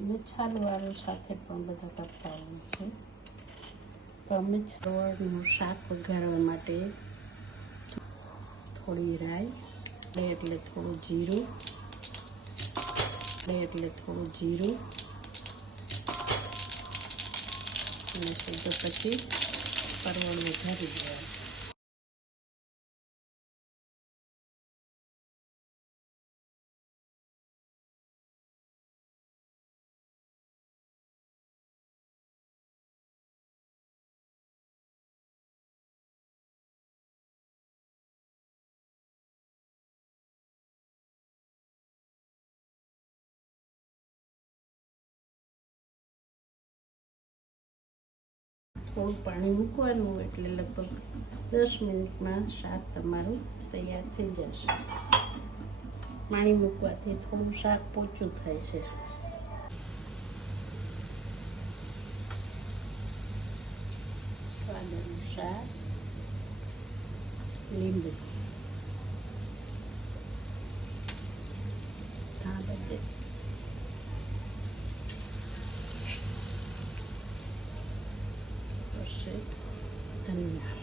અને છાલવાળું સાથે પણ બધા કરતા હોય છે. તો અમે છાલવાળું શાક વઘારવા માટે થોડી રાઈ એટલે થોડું જીરું અને સીધો પછી પરવળ વઘારી દેવાનું. થોડું પાણી મૂકવાનું એટલે લગભગ 10 મિનિટમાં શાક તમારું તૈયાર થઈ જશે. પાણી મૂકવાથી થોડું શાક પોચું થાય છે. સ્વાદ અનુસાર લીંબુ, ધાણા ધનિયા